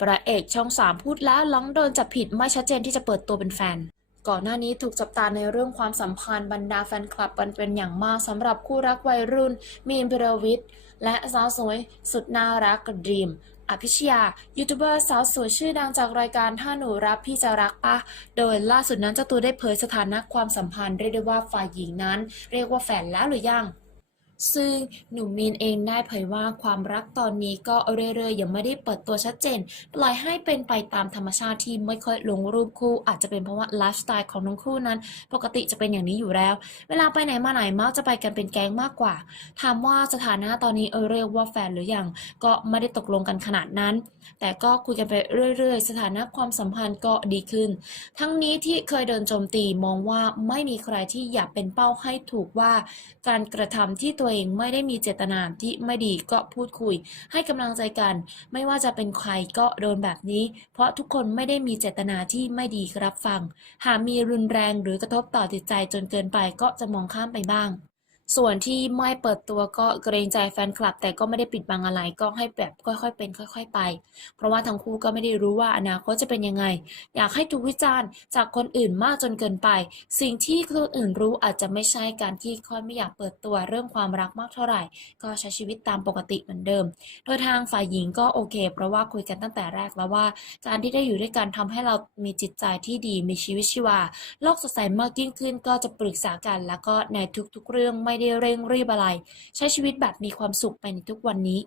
พระเอกช่องสามพูดแล้วหลังโดนจับผิดไม่ชัดเจนที่จะเปิดตัวเป็นแฟน ก่อนหน้านี้ถูกจับตาในเรื่องความสัมพันธ์บรรดาแฟนคลับกันเป็นอย่างมากสำหรับคู่รักวัยรุ่น มีนพิรวิทย์และสาวสวย สุดน่ารักดีมอภิชยา ยูทูบเบอร์สาวสวยชื่อดังจากรายการถ้าหนูรับพี่จะรักปะ โดยล่าสุดนั้นเจ้าตัวได้เผยสถานะความสัมพันธ์เรียกได้ว่าฝ่ายหญิงนั้น เรียกว่าแฟนแล้วหรือยัง ซึ่งหนุ่มมีนเองได้เผยว่าความรักตอนนี้ก็เรื่อยๆยังไม่ได้เปิดตัวชัดเจน ปล่อยให้เป็นไปตามธรรมชาติที่ไม่ค่อยลงรูปคู่ อาจจะเป็นเพราะว่าไลฟ์สไตล์ของทั้งคู่นั้น ปกติจะเป็นอย่างนี้อยู่แล้ว เวลาไปไหนมาไหนมักจะไปกันเป็นแก๊งมากกว่า ถามว่าสถานะตอนนี้เออเรียกว่าแฟนหรือยังก็ไม่ได้ตกลงกันขนาดนั้น แต่ก็คุยกันไปเรื่อยๆ สถานะความสัมพันธ์ก็ดีขึ้น ทั้งนี้ที่เคยเดินโจมตีมองว่าไม่มีใครที่อยากเป็นเป้าให้ถูกว่า การกระทำที่ตัวเองไม่ได้มีเจตนาที่ไม่ดีก็พูดคุย ให้กำลังใจกัน ไม่ว่าจะเป็นใครก็โดนแบบนี้ เพราะทุกคนไม่ได้มีเจตนาที่ไม่ดีรับฟัง หากมีรุนแรงหรือกระทบต่อจิตใจจนเกินไปก็จะมองข้ามไปบ้าง ส่วนที่ไม่เปิดตัวก็เกรงใจแฟนคลับ แต่ก็ไม่ได้ปิดบังอะไรก็ให้แบบค่อยๆ เป็น ค่อย ๆ ไป เพราะว่าทั้งคู่ก็ไม่ได้รู้ว่าอนาคตจะเป็นยังไง อยากให้ถูกวิจารณ์จากคนอื่นมากจนเกินไป สิ่งที่คนอื่นรู้อาจจะไม่ใช่การที่ค่อยไม่อยากเปิดตัวเรื่องความรักมากเท่าไหร่ ก็ใช้ชีวิตตามปกติเหมือนเดิม โดยทางฝ่ายหญิงก็โอเค เพราะว่าคุยกันตั้งแต่แรกแล้วว่า การที่ได้อยู่ด้วยกันทำให้เรามีจิตใจที่ดีมีชีวิตชีวาโลกสดใสมากยิ่งขึ้นก็จะปรึกษากัน แล้วก็ในทุกๆเรื่องไม่ได้เร่งรีบอะไร ใช้ชีวิตแบบมีความสุขไปในทุกวันนี้